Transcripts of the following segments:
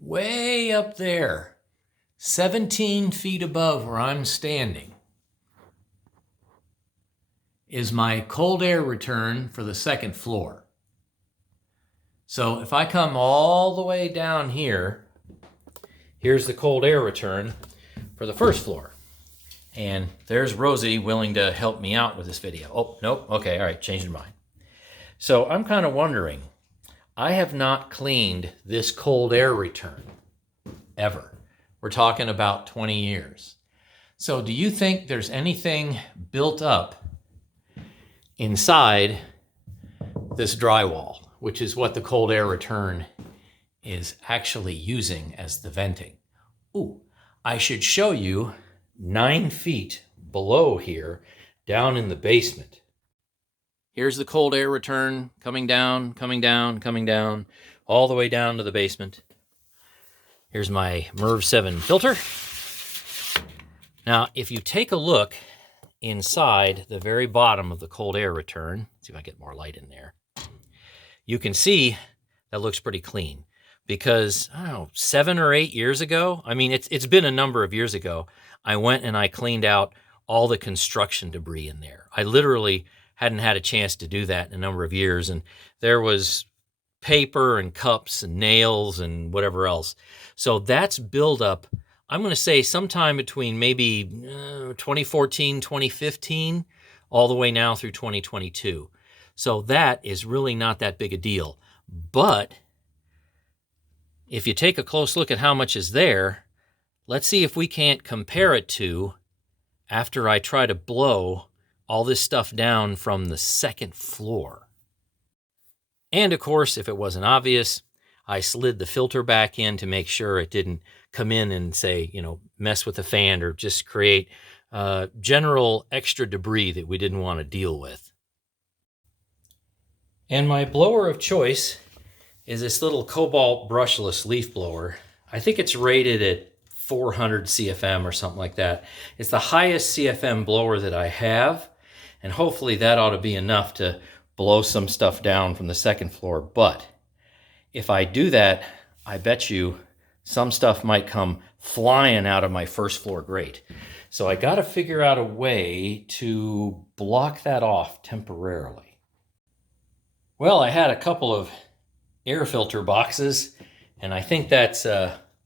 way up there, 17 feet above where I'm standing, is my cold air return for the second floor. So if I come all the way down here, here's the cold air return for the first floor. And there's Rosie willing to help me out with this video. Oh, nope. Okay, all right, changing mind. So I'm kind of wondering, I have not cleaned this cold air return ever. We're talking about 20 years. So do you think there's anything built up inside this drywall, which is what the cold air return is actually using as the venting? Ooh, I should show you 9 feet below here, down in the basement. Here's the cold air return coming down, coming down, coming down, all the way down to the basement. Here's my MERV 7 filter. Now, if you take a look inside the very bottom of the cold air return, let's see if I get more light in there, you can see that looks pretty clean. Because, I don't know, 7 or 8 years ago, I mean, it's been a number of years ago, I went and I cleaned out all the construction debris in there. I literally hadn't had a chance to do that in a number of years, and there was paper and cups and nails and whatever else. So that's buildup, I'm going to say sometime between maybe 2014, 2015, all the way now through 2022. So that is really not that big a deal. But if you take a close look at how much is there, let's see if we can't compare it to after I try to blow all this stuff down from the second floor. And of course, if it wasn't obvious, I slid the filter back in to make sure it didn't come in and say, mess with the fan or just create general extra debris that we didn't want to deal with. And my blower of choice is this little cobalt brushless leaf blower. I think it's rated at 400 CFM or something like that. It's the highest CFM blower that I have, and hopefully that ought to be enough to blow some stuff down from the second floor. But if I do that, I bet you some stuff might come flying out of my first floor grate. So I got to figure out a way to block that off temporarily. Well, I had a couple of air filter boxes, and I think that's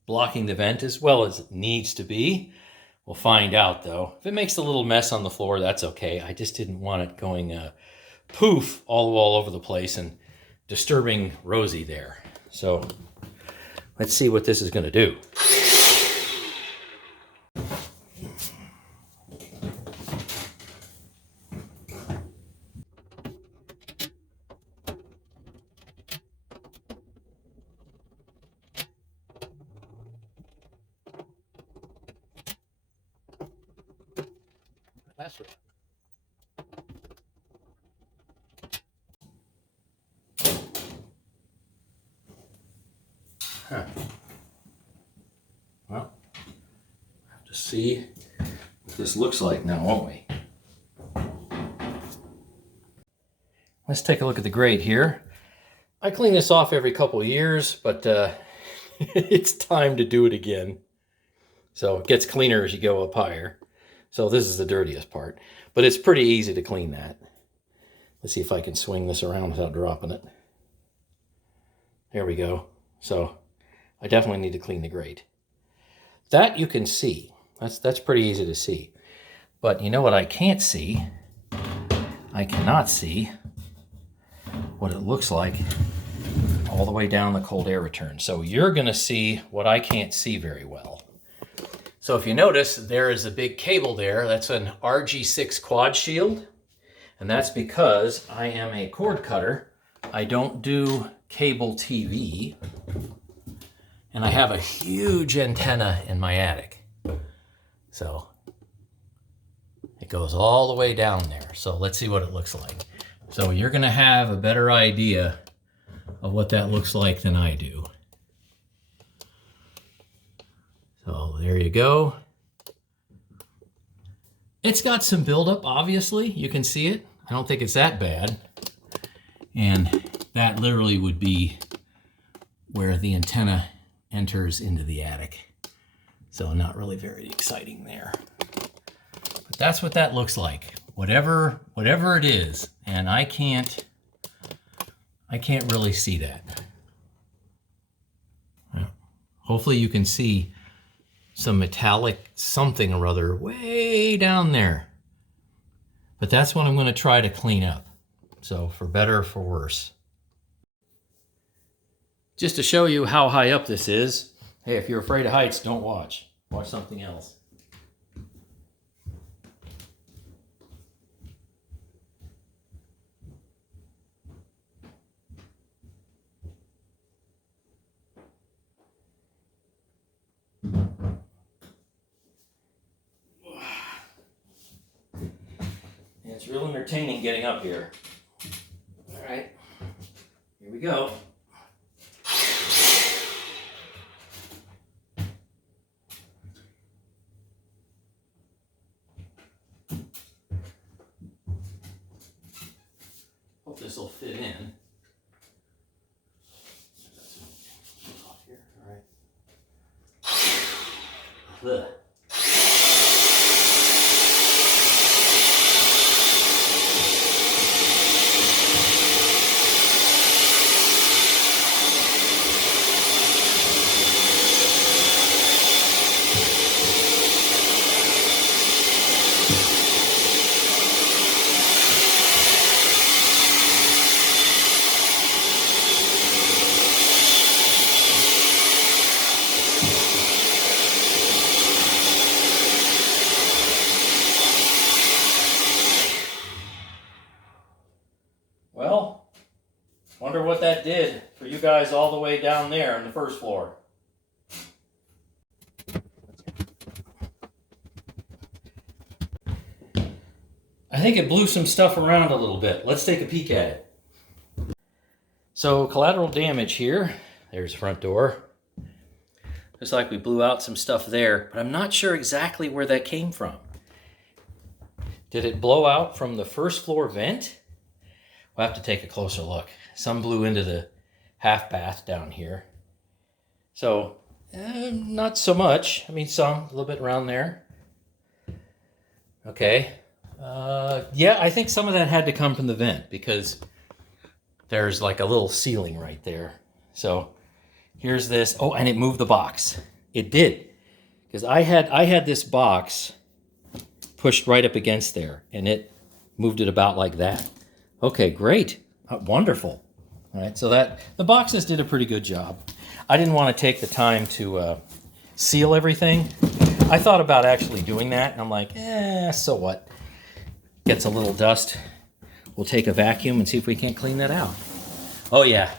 blocking the vent as well as it needs to be. We'll find out, though. If it makes a little mess on the floor, that's okay. I just didn't want it going poof all over the place and disturbing Rosie there. So let's see what this is going to do. Last one. Huh. Well, have to see what this looks like now, won't we? Let's take a look at the grate here. I clean this off every couple of years, but it's time to do it again. So it gets cleaner as you go up higher. So this is the dirtiest part, but it's pretty easy to clean that. Let's see if I can swing this around without dropping it. There we go. So I definitely need to clean the grate. That you can see. That's pretty easy to see. But you know what I can't see? I cannot see what it looks like all the way down the cold air return. So you're going to see what I can't see very well. So if you notice, there is a big cable there. That's an RG6 quad shield. And that's because I am a cord cutter. I don't do cable TV. And I have a huge antenna in my attic. So it goes all the way down there. So let's see what it looks like. So you're going to have a better idea of what that looks like than I do. So there you go. It's got some buildup, obviously. You can see it. I don't think it's that bad. And that literally would be where the antenna enters into the attic. So not really very exciting there. But that's what that looks like. Whatever it is, and I can't really see that. Hopefully you can see some metallic something or other way down there. But that's what I'm going to try to clean up. So for better or for worse. Just to show you how high up this is. Hey, if you're afraid of heights, don't watch. Watch something else. It's real entertaining getting up here. All right, here we go. Hope this will fit in. Off here. All right. Ugh. Well, wonder what that did for you guys all the way down there on the first floor. I think it blew some stuff around a little bit. Let's take a peek at it. So collateral damage here. There's the front door. Looks like we blew out some stuff there, but I'm not sure exactly where that came from. Did it blow out from the first floor vent? We'll have to take a closer look. Some blew into the half bath down here. So, not so much. I mean, some, a little bit around there. Okay. Yeah, I think some of that had to come from the vent because there's like a little ceiling right there. So, here's this. Oh, and it moved the box. It did. Because I had this box pushed right up against there, and it moved it about like that. Okay, great. Wonderful. All right, so the boxes did a pretty good job. I didn't want to take the time to seal everything. I thought about actually doing that, and I'm like, so what? Gets a little dust. We'll take a vacuum and see if we can't clean that out. Oh yeah,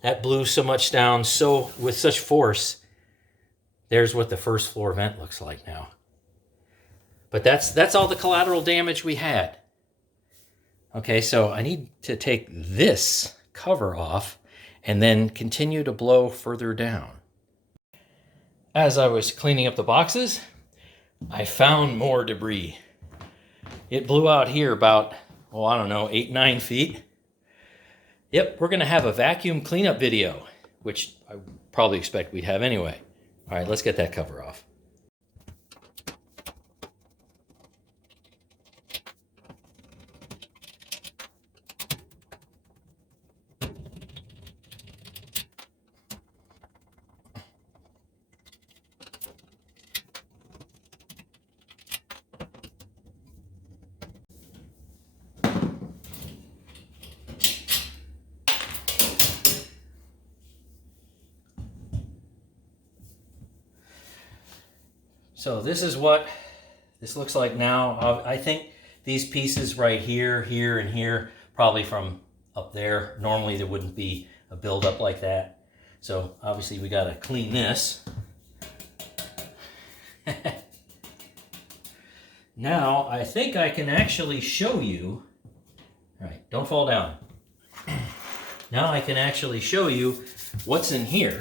that blew so much down, so with such force. There's what the first floor vent looks like now. But that's all the collateral damage we had. Okay, so I need to take this cover off and then continue to blow further down. As I was cleaning up the boxes, I found more debris. It blew out here about, oh, I don't know, 8-9 feet. Yep, we're going to have a vacuum cleanup video, which I probably expect we'd have anyway. All right, let's get that cover off. So this is what this looks like now. I think these pieces right here, here, and here, probably from up there. Normally there wouldn't be a buildup like that. So obviously we got to clean this. Now I think I can actually show you. All right, don't fall down. Now I can actually show you what's in here.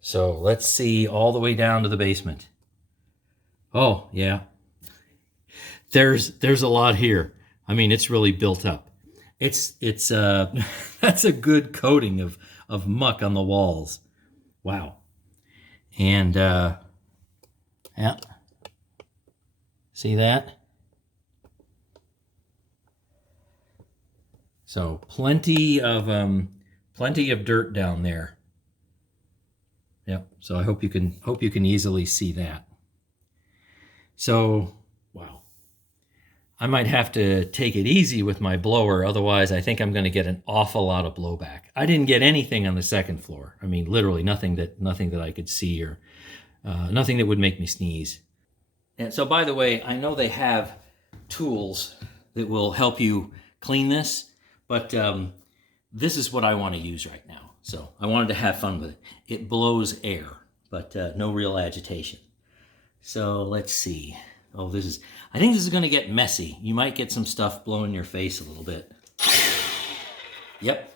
So let's see all the way down to the basement. Oh, yeah. There's a lot here. I mean, it's really built up. It's that's a good coating of muck on the walls. Wow. And yeah, see that? So plenty of dirt down there. Yep. So I hope you can easily see that. So wow, I might have to take it easy with my blower, otherwise I think I'm going to get an awful lot of blowback. I didn't get anything on the second floor. I mean, literally nothing that I could see, or nothing that would make me sneeze. And so, by the way, I know they have tools that will help you clean this, but this is what I want to use right now. So I wanted to have fun with it. It blows air, but no real agitation. So let's see. Oh, I think this is going to get messy. You might get some stuff blowing your face a little bit. Yep.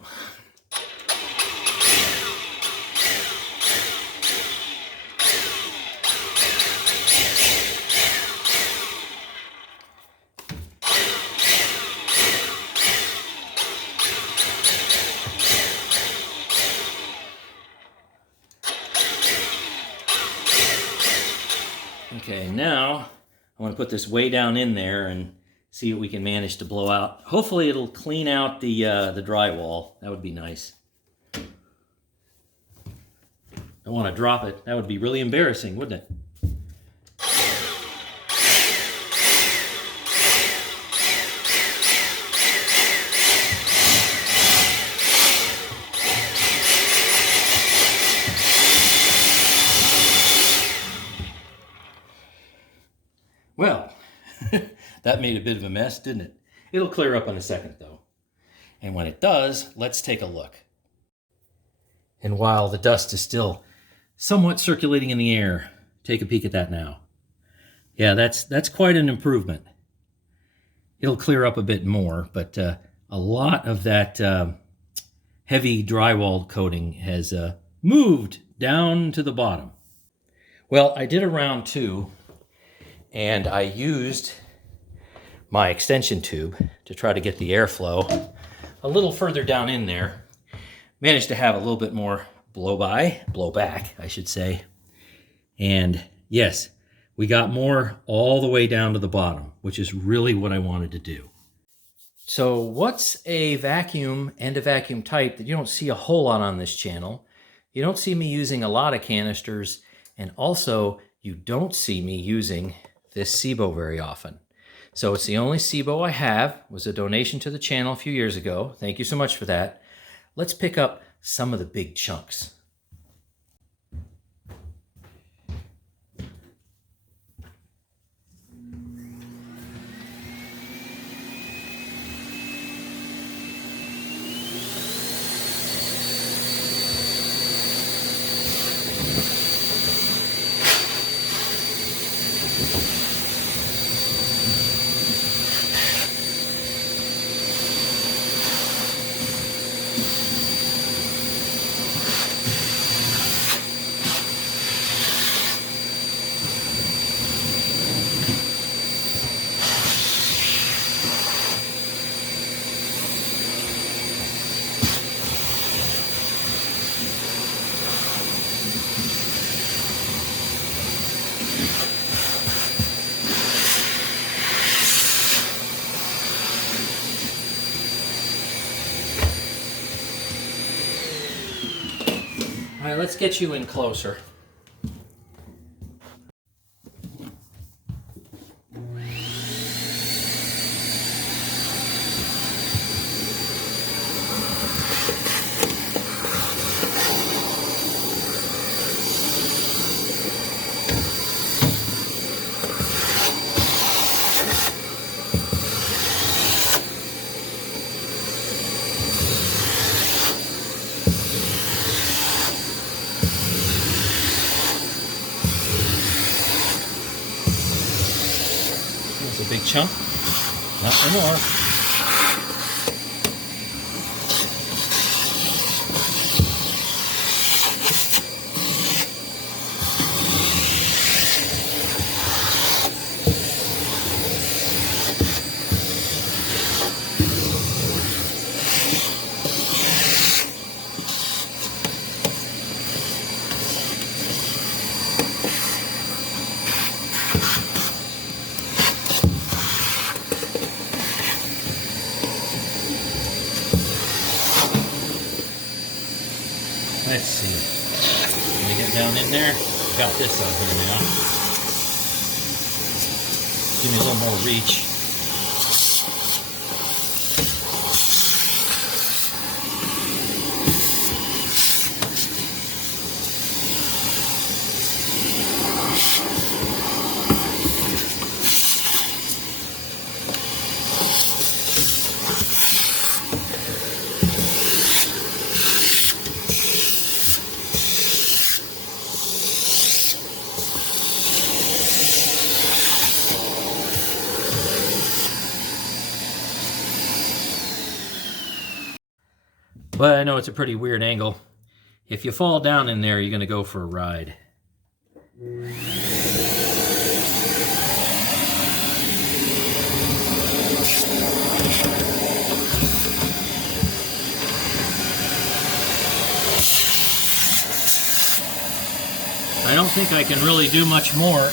Okay, now I want to put this way down in there and see what we can manage to blow out. Hopefully it'll clean out the drywall. That would be nice. Don't want to drop it. That would be really embarrassing, wouldn't it? Well, that made a bit of a mess, didn't it? It'll clear up in a second, though. And when it does, let's take a look. And while the dust is still somewhat circulating in the air, take a peek at that now. Yeah, that's quite an improvement. It'll clear up a bit more, but a lot of that heavy drywall coating has moved down to the bottom. Well, I did a round 2. And I used my extension tube to try to get the airflow a little further down in there. Managed to have a little bit more blowback, I should say. And yes, we got more all the way down to the bottom, which is really what I wanted to do. So what's a vacuum and a vacuum type that you don't see a whole lot on this channel? You don't see me using a lot of canisters, and also you don't see me using this SEBO very often. So it's the only SEBO I have. It was a donation to the channel a few years ago. Thank you so much for that. Let's pick up some of the big chunks. All right, let's get you in closer. There's a big chunk. Not anymore. Let's see. Let me get down in there. Got this on here now. Give me a little more reach. But I know it's a pretty weird angle. If you fall down in there, you're going to go for a ride. I don't think I can really do much more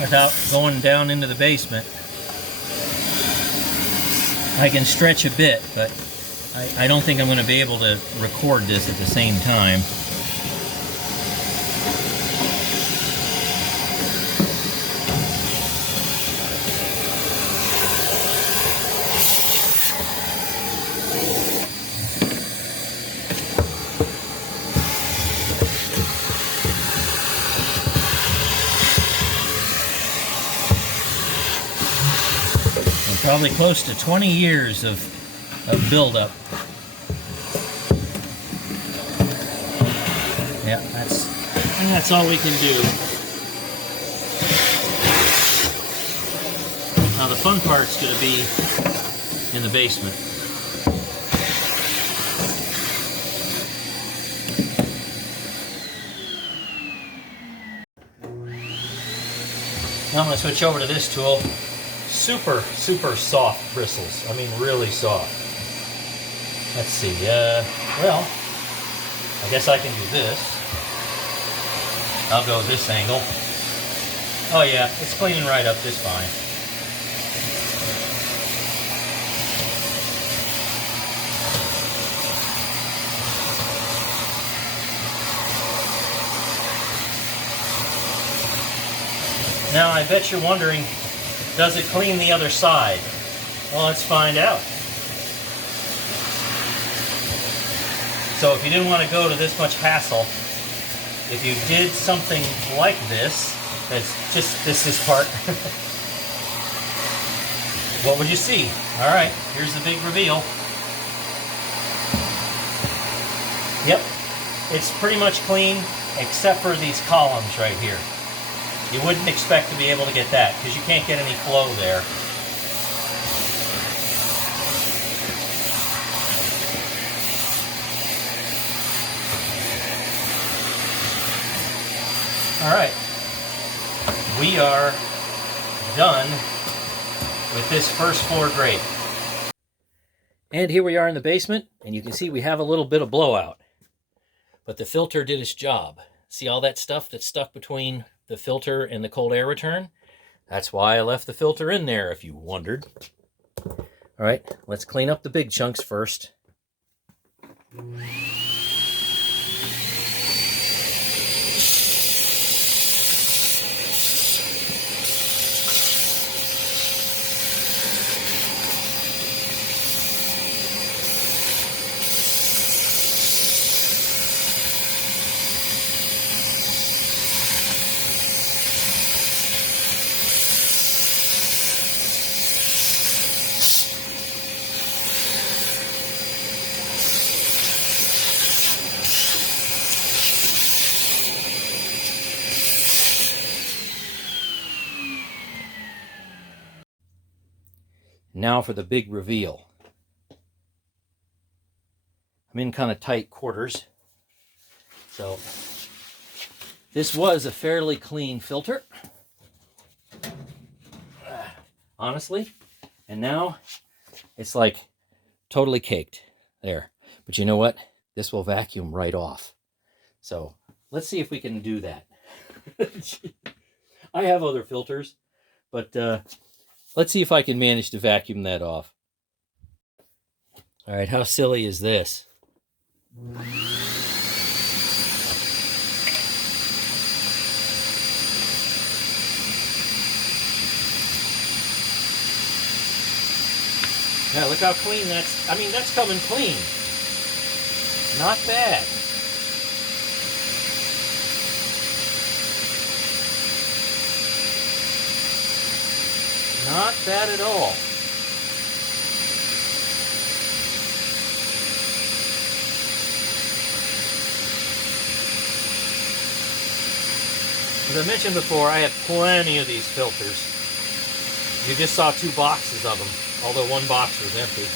without going down into the basement. I can stretch a bit, but I don't think I'm going to be able to record this at the same time. And probably close to 20 years of buildup. Yeah, that's all we can do. Now the fun part's going to be in the basement. Now I'm going to switch over to this tool. Super soft bristles. I mean, really soft. Let's see. Well, I guess I can do this. I'll go this angle. Oh yeah, it's cleaning right up just fine. Now I bet you're wondering, does it clean the other side? Well, let's find out. So if you didn't want to go to this much hassle, if you did something like this, that's just this part, what would you see? All right, here's the big reveal. Yep, it's pretty much clean except for these columns right here. You wouldn't expect to be able to get that because you can't get any flow there. All right, we are done with this first floor grate. And here we are in the basement, and you can see we have a little bit of blowout. But the filter did its job. See all that stuff that's stuck between the filter and the cold air return? That's why I left the filter in there, if you wondered. All right, let's clean up the big chunks first. Now for the big reveal. I'm in kind of tight quarters. So this was a fairly clean filter, honestly. And now it's like totally caked there. But you know what? This will vacuum right off. So let's see if we can do that. I have other filters, but let's see if I can manage to vacuum that off. All right, how silly is this? Yeah, look how clean that's, I mean, that's coming clean. Not bad. Not bad at all. As I mentioned before, I have plenty of these filters. You just saw 2 boxes of them, although 1 box was empty.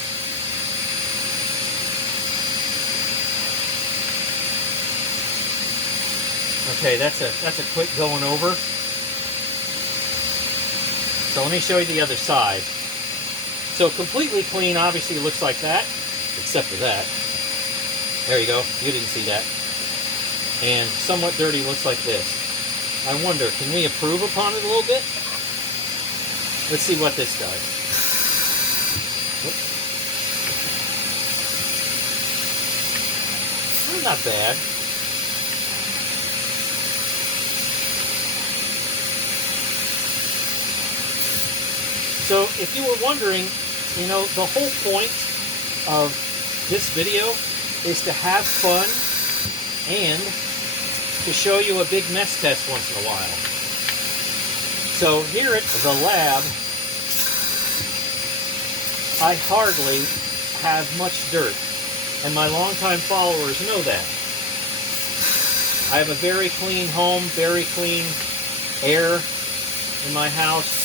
Okay, that's a quick going over. So let me show you the other side. So completely clean obviously looks like that, except for that. There you go, you didn't see that. And somewhat dirty looks like this. I wonder, can we improve upon it a little bit? Let's see what this does. Whoops. Not bad. So if you were wondering, you know, the whole point of this video is to have fun and to show you a big mess test once in a while. So here at the lab, I hardly have much dirt, and my longtime followers know that. I have a very clean home, very clean air in my house.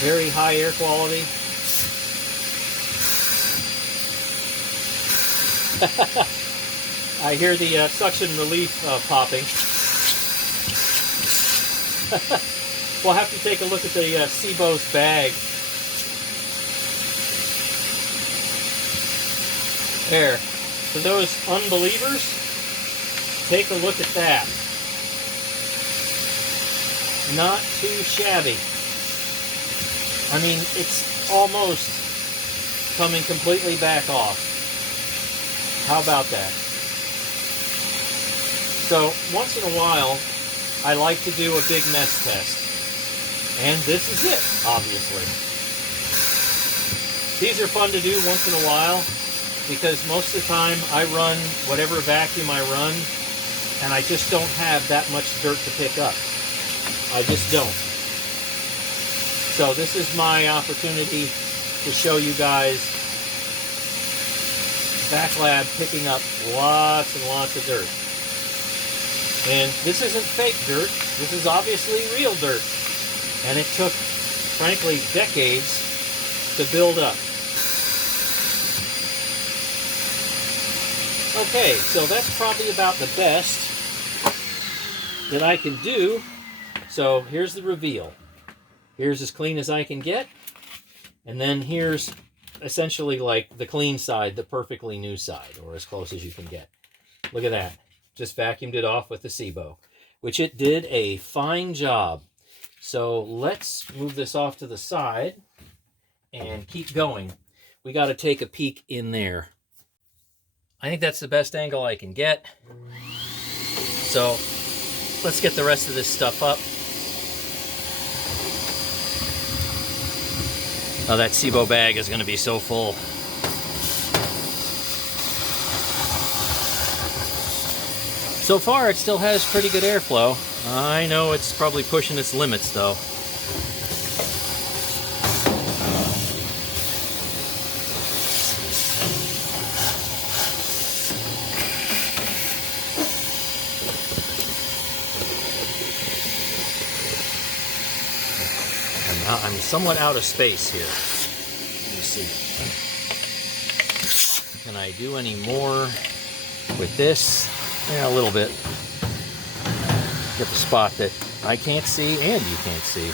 Very high air quality. I hear the suction relief popping. We'll have to take a look at the SEBO's bag. There. For those unbelievers, take a look at that. Not too shabby. I mean, it's almost coming completely back off. How about that? So, once in a while, I like to do a big mess test. And this is it, obviously. These are fun to do once in a while, because most of the time I run whatever vacuum I run, and I just don't have that much dirt to pick up. I just don't. So this is my opportunity to show you guys back lab picking up lots and lots of dirt. And this isn't fake dirt. This is obviously real dirt. And it took, frankly, decades to build up. Okay, so that's probably about the best that I can do. So here's the reveal. Here's as clean as I can get. And then here's essentially like the clean side, the perfectly new side, or as close as you can get. Look at that. Just vacuumed it off with the SEBO, which it did a fine job. So let's move this off to the side and keep going. We got to take a peek in there. I think that's the best angle I can get. So let's get the rest of this stuff up. Oh, that SEBO bag is going to be so full. So far, it still has pretty good airflow. I know it's probably pushing its limits, though. I'm somewhat out of space here. Let me see. Can I do any more with this? Yeah, a little bit. Get the spot that I can't see and you can't see.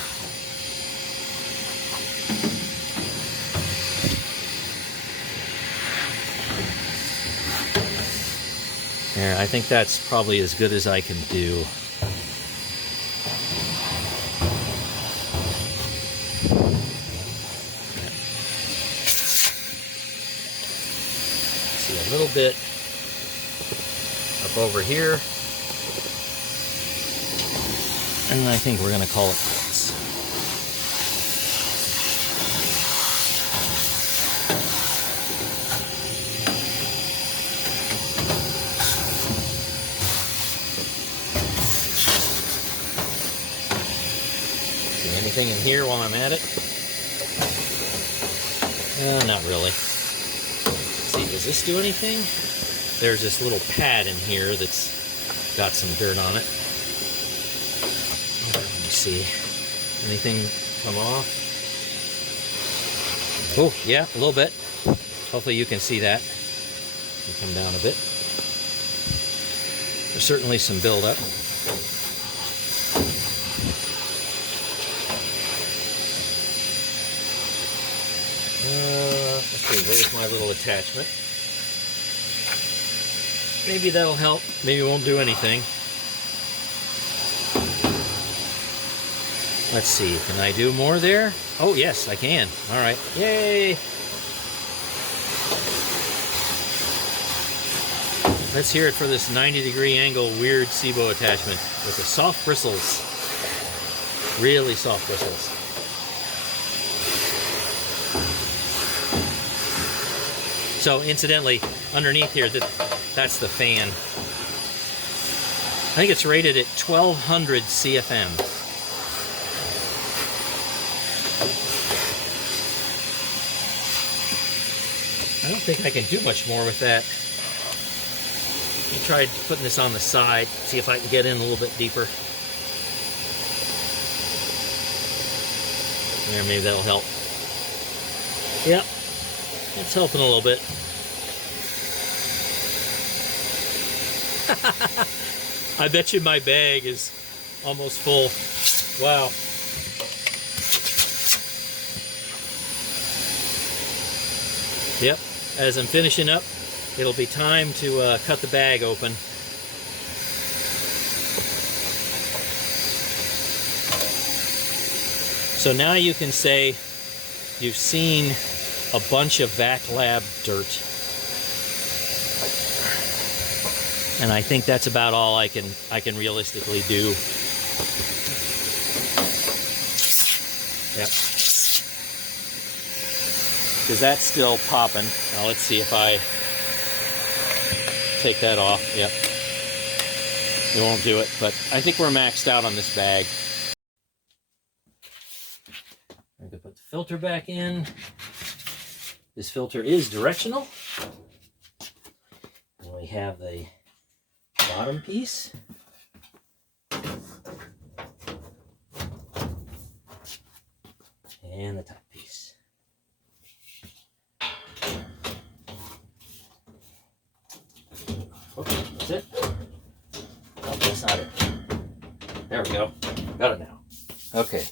There, I think that's probably as good as I can do. A little bit up over here, and I think we're going to call it quits. Anything in here while I'm at it? Not really. Let's see, does this do anything? There's this little pad in here that's got some dirt on it. Let me see. Anything come off? Oh, yeah, a little bit. Hopefully you can see that. Come down a bit. There's certainly some buildup. Let's see, where's my little attachment? Maybe that'll help. Maybe it won't do anything. Let's see, can I do more there? Oh, yes, I can. All right, yay! Let's hear it for this 90-degree angle weird SEBO attachment with the soft bristles. Really soft bristles. So incidentally, underneath here, that's the fan. I think it's rated at 1200 CFM. I don't think I can do much more with that. I tried putting this on the side, see if I can get in a little bit deeper. There, maybe that'll help. Yep, it's helping a little bit. I bet you my bag is almost full. Wow. Yep, as I'm finishing up, it'll be time to cut the bag open. So now you can say you've seen a bunch of vac lab dirt. And I think that's about all I can realistically do. Yep. Because that's still popping. Now let's see if I take that off. Yep. It won't do it, but I think we're maxed out on this bag. I'm going to put the filter back in. This filter is directional. And we have the bottom piece. And the top piece. Okay, that's it. Oh, that's not it. There we go. Got it now. Okay.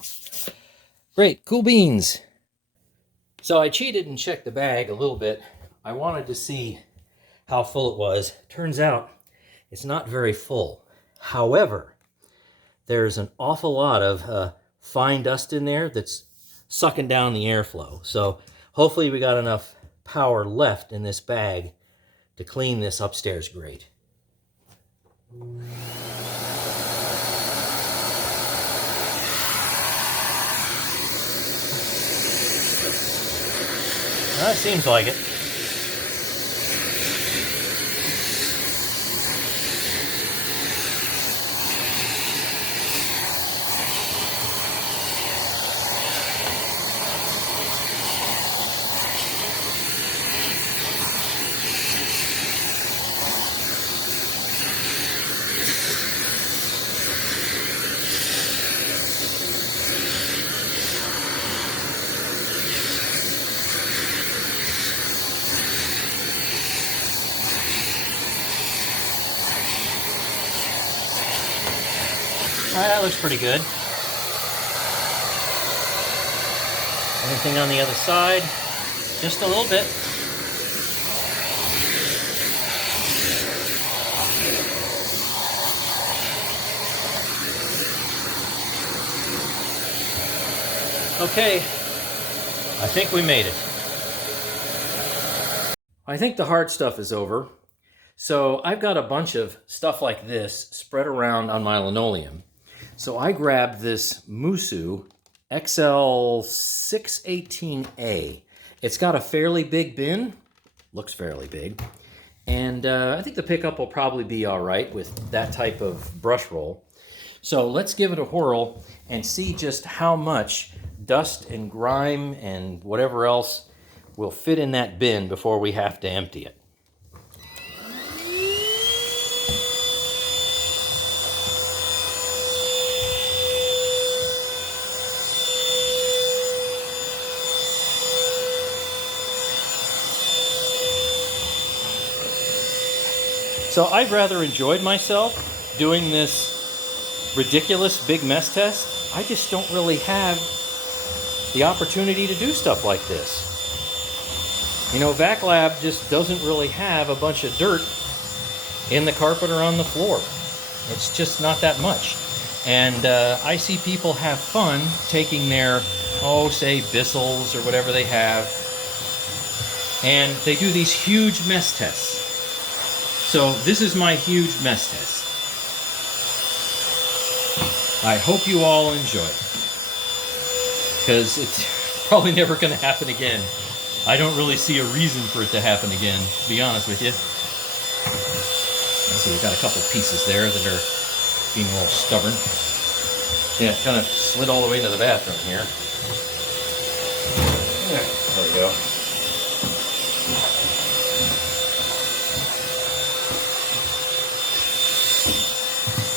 Great, cool beans. So I cheated and checked the bag a little bit. I wanted to see how full it was. Turns out it's not very full. However, there's an awful lot of fine dust in there that's sucking down the airflow. So hopefully we got enough power left in this bag to clean this upstairs grate. That seems like it. All right, that looks pretty good. Anything on the other side? Just a little bit. Okay, I think we made it. I think the hard stuff is over. So I've got a bunch of stuff like this spread around on my linoleum. So I grabbed this MOOSOO XL 618A. It's got a fairly big bin, looks fairly big, and I think the pickup will probably be all right with that type of brush roll. So let's give it a whirl and see just how much dust and grime and whatever else will fit in that bin before we have to empty it. So I've rather enjoyed myself doing this ridiculous big mess test. I just don't really have the opportunity to do stuff like this. You know, VacLab just doesn't really have a bunch of dirt in the carpet or on the floor. It's just not that much. And I see people have fun taking their, say Bissell's or whatever they have, and they do these huge mess tests. So this is my huge mess test. I hope you all enjoy it, because it's probably never going to happen again. I don't really see a reason for it to happen again, to be honest with you. Let's see, we've got a couple pieces there that are being a little stubborn. Yeah, it kind of slid all the way into the bathroom here. There we go.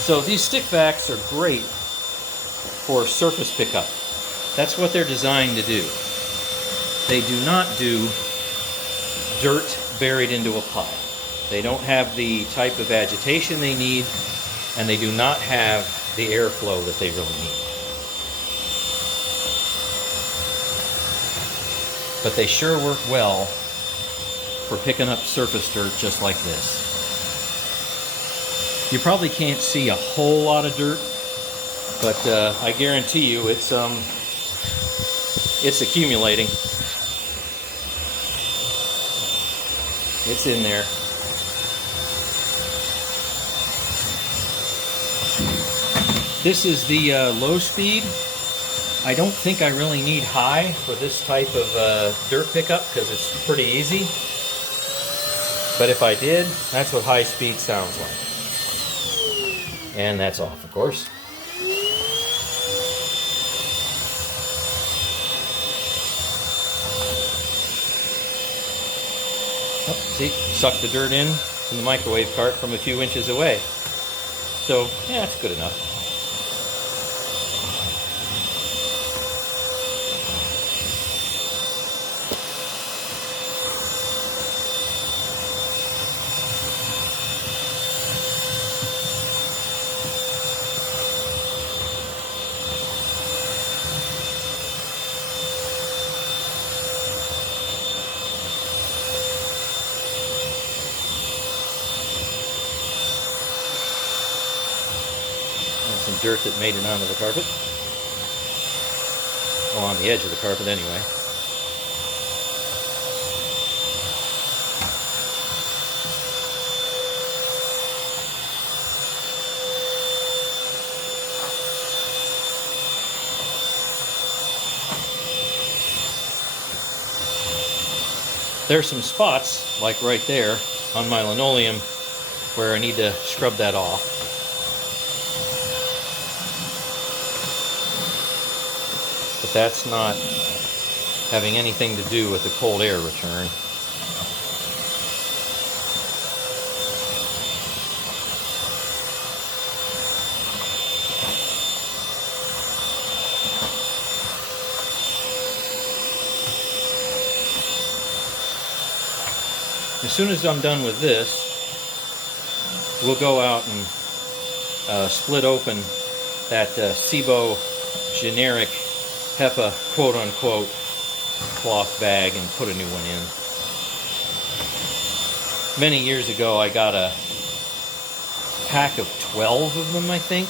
So these stick vacs are great for surface pickup. That's what they're designed to do. They do not do dirt buried into a pile. They don't have the type of agitation they need, and they do not have the airflow that they really need. But they sure work well for picking up surface dirt just like this. You probably can't see a whole lot of dirt, but I guarantee you it's accumulating. It's in there. This is the low speed. I don't think I really need high for this type of dirt pickup because it's pretty easy. But if I did, that's what high speed sounds like. And that's off, of course. Oh, see, suck the dirt in the microwave cart from a few inches away. So, yeah, that's good enough. Some dirt that made it onto the carpet. Well, on the edge of the carpet anyway. There's some spots, like right there, on my linoleum where I need to scrub that off. But that's not having anything to do with the cold air return. As soon as I'm done with this, we'll go out and split open that SEBO generic HEPA quote-unquote cloth bag and put a new one in. Many years ago I got a pack of 12 of them, I think,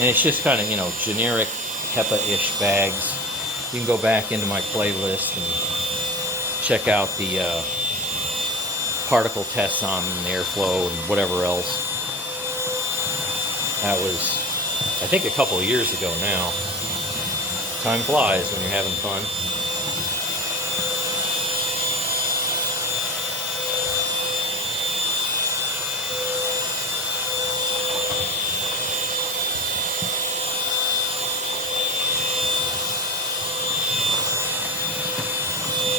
and it's just kind of, you know, generic HEPA-ish bags. You can go back into my playlist and check out the particle tests on airflow and whatever else. That was, I think, a couple of years ago now. Time flies when you're having fun.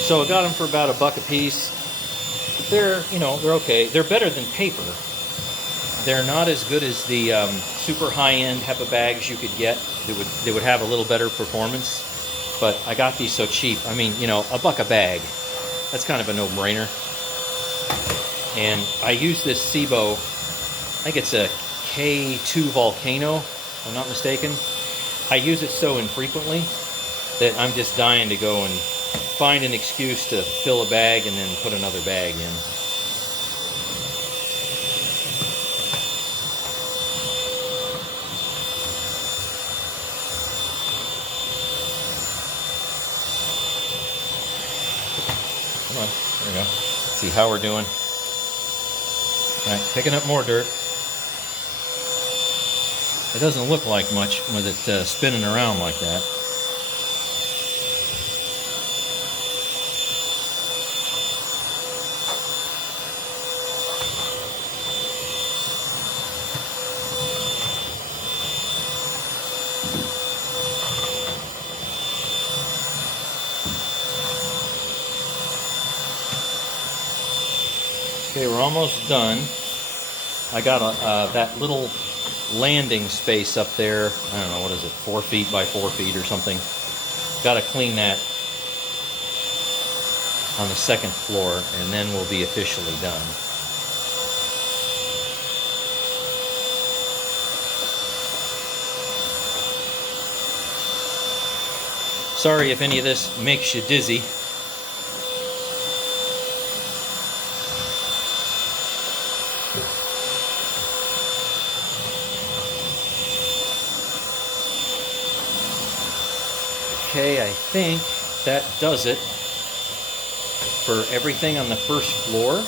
So I got them for about $1 a piece. They're, you know, they're okay. They're better than paper. They're not as good as the super high-end HEPA bags you could get. They would have a little better performance. But I got these so cheap. I mean, you know, $1 a bag. That's kind of a no-brainer. And I use this SEBO, I think it's a K2 Volcano, if I'm not mistaken. I use it so infrequently that I'm just dying to go and find an excuse to fill a bag and then put another bag in. Come on, there we go. Let's see how we're doing. All right, picking up more dirt. It doesn't look like much with it spinning around like that. Okay, we're almost done. I got that little landing space up there. I don't know, what is it, 4 feet by 4 feet or something. Got to clean that on the second floor, and then we'll be officially done. Sorry if any of this makes you dizzy. Okay, I think that does it for everything on the first floor.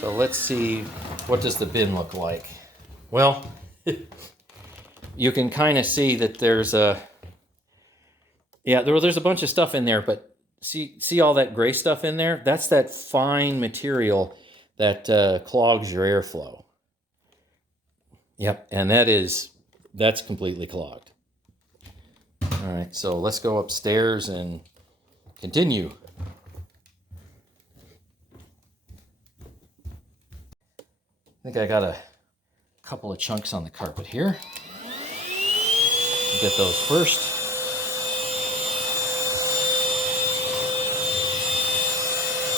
So let's see, what does the bin look like? Well, you can kind of see that there's a, yeah, there's a bunch of stuff in there, but see all that gray stuff in there? That's that fine material that clogs your airflow. Yep, and that's completely clogged. All right, so let's go upstairs and continue. I think I got a couple of chunks on the carpet here. Get those first.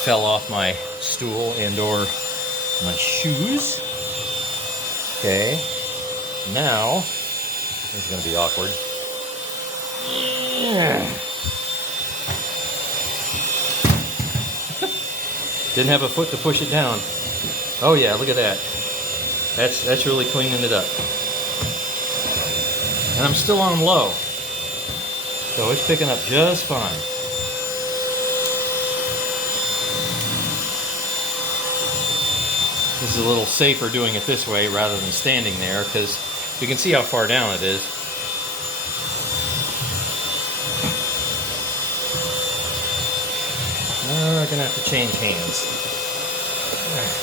Fell off my stool and or my shoes. Okay, now this is going to be awkward. Didn't have a foot to push it down. Oh yeah, look at that. That's really cleaning it up. And I'm still on low, so it's picking up just fine. This is a little safer doing it this way rather than standing there, because you can see how far down it is. We're going to have to change hands. All right.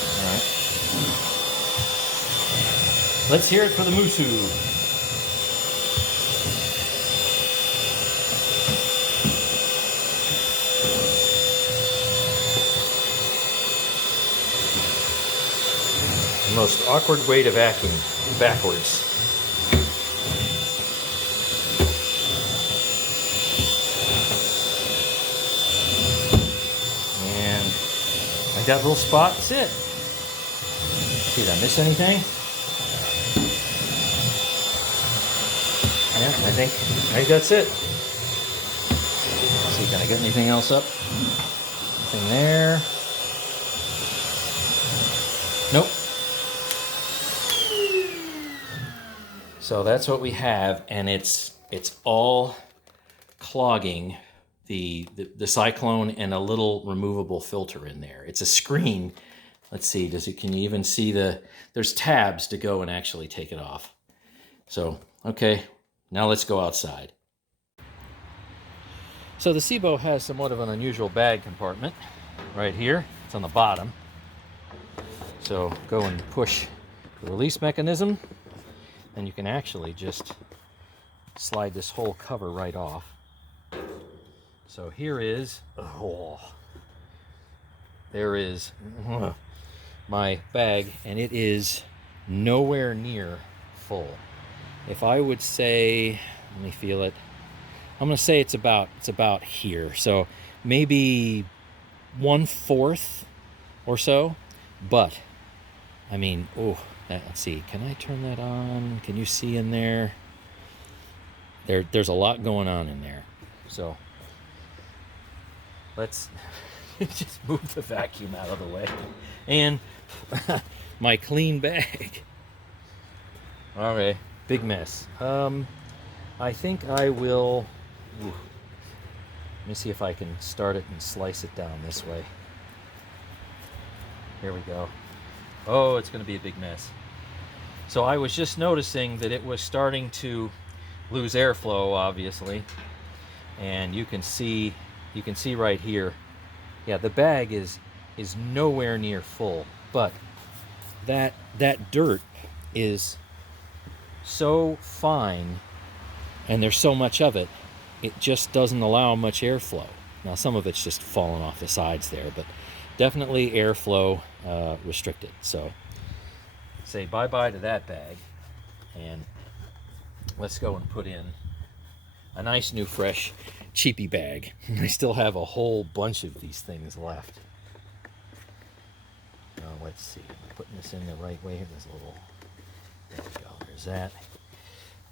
Let's hear it for the MOOSOO. Most awkward way to vacuum, backwards. And I got a little spot, that's it. Did I miss anything? Yeah, I think that's it. Let's see, can I get anything else up? Nothing there. Nope. So that's what we have, and it's all clogging the cyclone and a little removable filter in there. It's a screen. Let's see, can you even see there's tabs to go and actually take it off. So, okay, now let's go outside. So the SEBO has somewhat of an unusual bag compartment right here. It's on the bottom. So go and push the release mechanism, and you can actually just slide this whole cover right off. So here is, there is my bag, and it is nowhere near full. If I would say, let me feel it. I'm going to say it's about here. So maybe 1/4 or so. But I mean, let's see. Can I turn that on? Can you see in there? There's a lot going on in there. So let's just move the vacuum out of the way. And my clean bag. All right, big mess. I think I will. Let me see if I can start it and slice it down this way. Here we go. Oh, it's going to be a big mess. So I was just noticing that it was starting to lose airflow, obviously, and you can see right here. Yeah, the bag is nowhere near full, but that dirt is so fine, and there's so much of it, it just doesn't allow much airflow. Now some of it's just falling off the sides there, but definitely airflow restricted. So say bye-bye to that bag, and let's go and put in a nice new fresh cheapy bag. I still have a whole bunch of these things left. Let's see, am I putting this in the right way here? There's a little, there we go, there's that.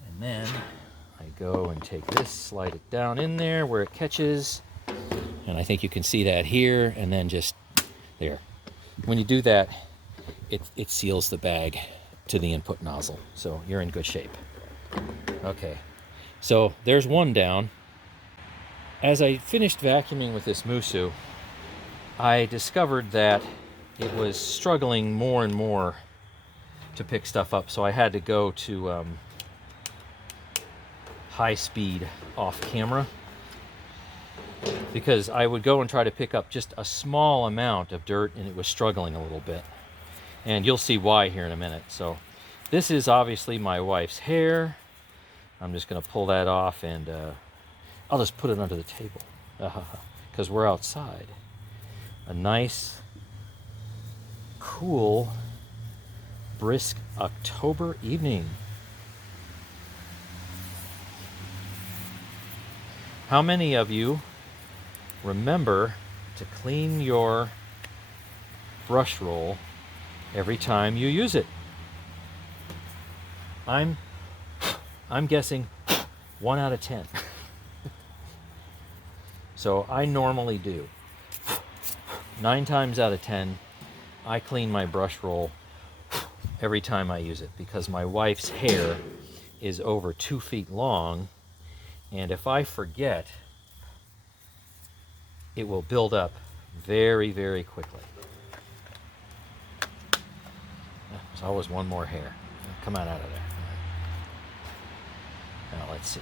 And then I go and take this, slide it down in there where it catches, and I think you can see that here, and then just there. When you do that, it seals the bag to the input nozzle, so you're in good shape. Okay, so there's one down. As I finished vacuuming with this MOOSOO, I discovered that it was struggling more and more to pick stuff up, so I had to go to high speed off camera, because I would go and try to pick up just a small amount of dirt and it was struggling a little bit, and you'll see why here in a minute. So this is obviously my wife's hair. I'm just going to pull that off, and I'll just put it under the table because we're outside. A nice, cool, brisk October evening. How many of you remember to clean your brush roll every time you use it? I'm guessing 1 out of 10. So I normally do. 9 times out of 10, I clean my brush roll every time I use it, because my wife's hair is over 2 feet long, and if I forget, it will build up very, very quickly. There's always one more hair. Come on out of there. Now let's see.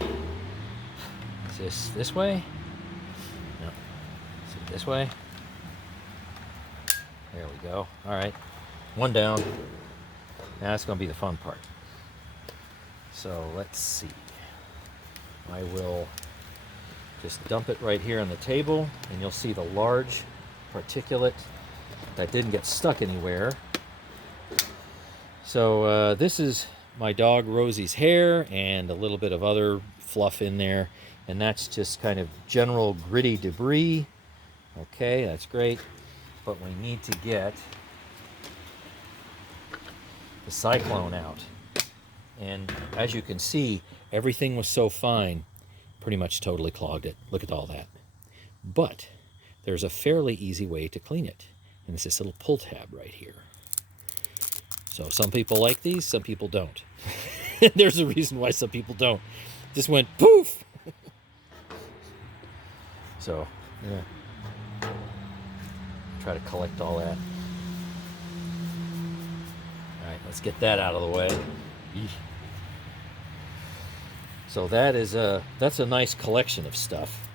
Is this way? No. Let's see, this way. There we go. All right. One down. Now that's going to be the fun part. So let's see. I will just dump it right here on the table, and you'll see the large particulate that didn't get stuck anywhere. So this is my dog Rosie's hair and a little bit of other fluff in there, and that's just kind of general gritty debris. Okay, that's great, but we need to get the cyclone out. And as you can see, everything was so fine, pretty much totally clogged it. Look at all that. But there's a fairly easy way to clean it, and it's this little pull tab right here. So some people like these, some people don't. There's a reason why some people don't. Just went poof. So yeah, try to collect all that. All right, let's get that out of the way. Eesh. So that's a nice collection of stuff.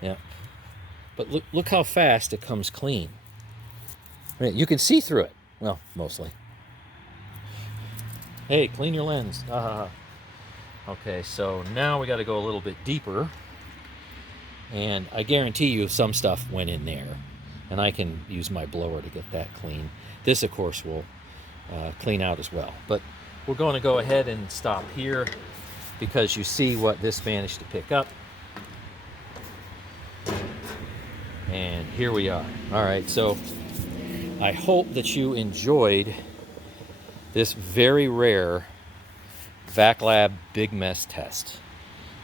Yeah, but look how fast it comes clean. I mean, you can see through it. Well, mostly. Hey, clean your lens. Okay, so now we got to go a little bit deeper. And I guarantee you some stuff went in there. And I can use my blower to get that clean. This, of course, will clean out as well. But we're going to go ahead and stop here because you see what this managed to pick up. And here we are. All right, so I hope that you enjoyed this very rare Vac Lab Big Mess test.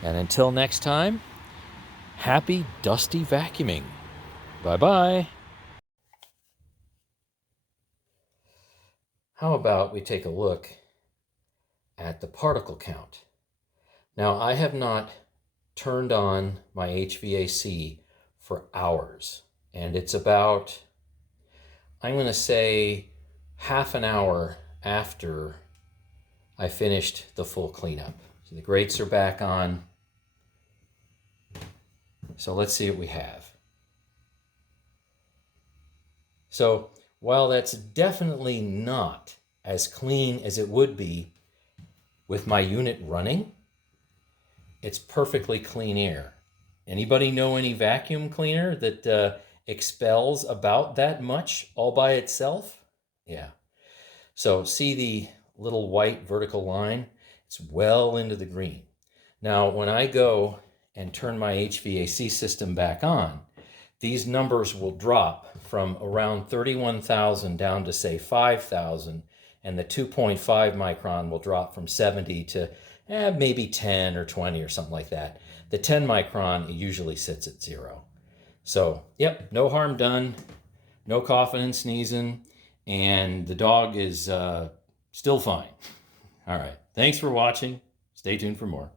And until next time, happy dusty vacuuming. Bye-bye. How about we take a look at the particle count? Now, I have not turned on my HVAC for hours, and it's about, I'm going to say, half an hour after I finished the full cleanup. So the grates are back on. So let's see what we have. So while that's definitely not as clean as it would be with my unit running, it's perfectly clean air. Anybody know any vacuum cleaner that expels about that much all by itself? Yeah. So see the little white vertical line? It's well into the green. Now, when I go and turn my HVAC system back on, these numbers will drop from around 31,000 down to, say, 5,000, and the 2.5 micron will drop from 70 to maybe 10 or 20 or something like that. The 10 micron usually sits at 0. So, yep, no harm done, no coughing and sneezing, and the dog is still fine. All right, thanks for watching. Stay tuned for more.